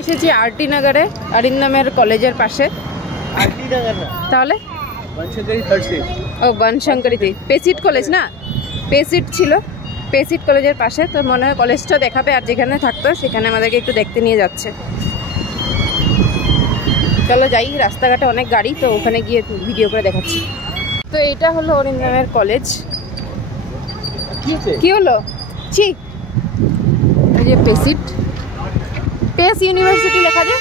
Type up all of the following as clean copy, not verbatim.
এসেছি আরটি নগরে, অরিন্দমের কলেজের পাশে। তাহলে ও বনশঙ্করীতে পেসিট কলেজ না, পেসিট ছিল, পেসিট কলেজের পাশে। তো মনে হয় কলেজটা দেখাবে, আর যেখানে থাকতো সেখানে আমাদেরকে একটু দেখতে নিয়ে যাচ্ছে। চলো যাই, রাস্তাঘাটে অনেক গাড়ি, তো ওখানে গিয়ে ভিডিও করে দেখাচ্ছি। তো এইটা হলো অরিন্দমের কলেজ। কি হলো? ঠিক এই যে পেসিট, পেস ইউনিভার্সিটি লেখা, যে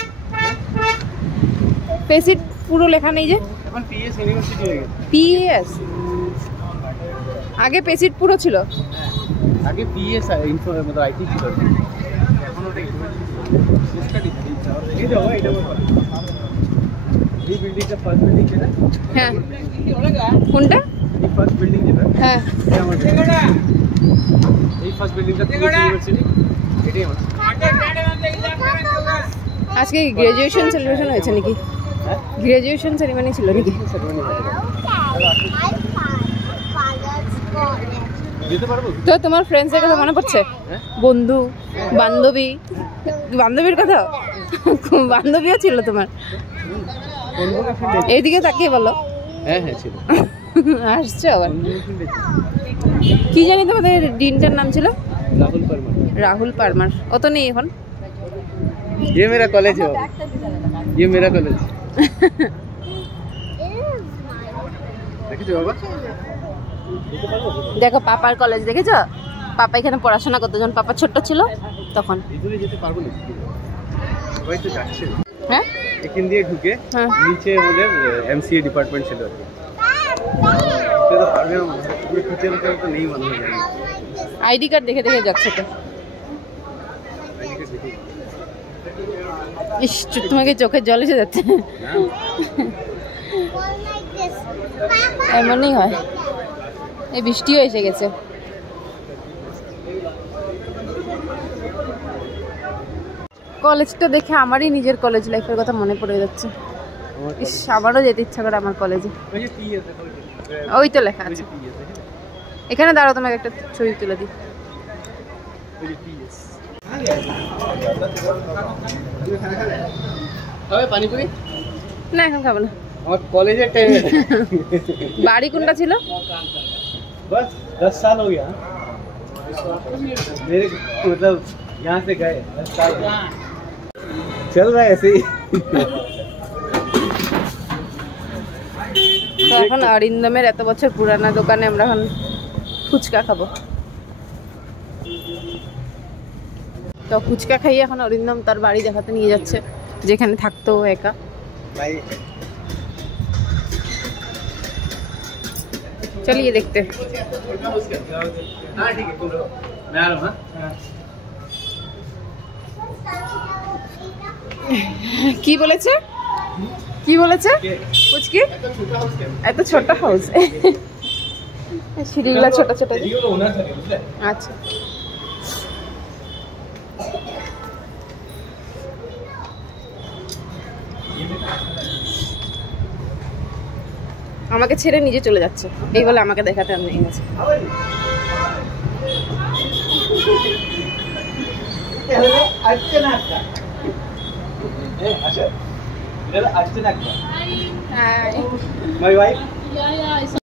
পেসিট পুরো লেখা নেই, যে এখন পিএস ইউনিভার্সিটি হয়ে গেছে। পিএস আগে পেসিট পুরো ছিল, আগে পিএস ইনফো মানে আইটি ছিল, এখন ওটা স্টাডি এই দাও এটা বল। এই বিল্ডিংটা ফার্স্ট বিল্ডিং যেটা, হ্যাঁ কোনটা? এই ফার্স্ট বিল্ডিং যেটা, হ্যাঁ এটা আমাদের এই ফার্স্ট বিল্ডিংটা পিএস ইউনিভার্সিটি, এটাই আমাদের। আজকে গ্রাজুয়েশন সেলিব্রেশন হয়েছে নাকি? গ্রাজুয়েশন সেরিমনি ছিল নাকি? তো তোমার ফ্রেন্ডসের কথা মনে পড়ছে? বন্ধু বান্ধবী, বান্ধবীর কথা, বান্ধবীও ছিল তোমার? এইদিকে তাকিয়ে বলো। হ্যাঁ হ্যাঁ ছিল। আসছো আবার? কি জানি তোমাদের ডিনটার নাম ছিল? রাহুল পারমার। রাহুল পারমার। ও তো নেই এখন। ये मेरा कॉलेज है, ये मेरा कॉलेज। দেখো পাপার কলেজ দেখেছো? পাপা এখানে পড়াশোনা করতো যখন পাপা ছোট্ট ছিল তখন। হ্যাঁ এখান দিয়ে ঢুকে নিচে আমাদের এমসিএ ডিপার্টমেন্ট ছিল আর কি। আইডি কার্ড দেখে দেখে যাচ্ছে তো। ইস, তোমাকে চোখের জল এসে যাচ্ছে। এমনই হয়, এই বৃষ্টিও এসে গেছে। কলেজটা দেখে আমারই নিজের কলেজ লাইফের কথা মনে পড়ে যাচ্ছে। ইস, আবারও যেতে ইচ্ছা করে আমার কলেজে। ওই তো লেখা আছে এখানে। দাঁড়াও, তোমাকে একটা ছবি তুলে দিই। পানিপুরি না, এখন খাবো না। আমার কলেজের টাইমে। বাড়ি কোনটা ছিল? बस 10 साल हो गया मेरे, मतलब यहाँ से गए 10 साल चल रहा है ऐसे ही। তো এখন অরিন্দমের এত বছর পুরানা দোকানে আমরা এখন ফুচকা খাবো। তো ফুচকা খাইয়ে এখন অরিন্দম তার বাড়ি দেখাতে নিয়ে যাচ্ছে, যেখানে থাকতো একা। চলিয়ে দেখতে। কি বলেছে? কি বলেছে? ফুচকি এত ছোট হাউস, সিঁড়িগুলা ছোট ছোট। আচ্ছা, আমাকে ছেড়ে নিজে চলে যাচ্ছে, এই বলে আমাকে দেখাতে আর নিয়ে গেছে। My wife.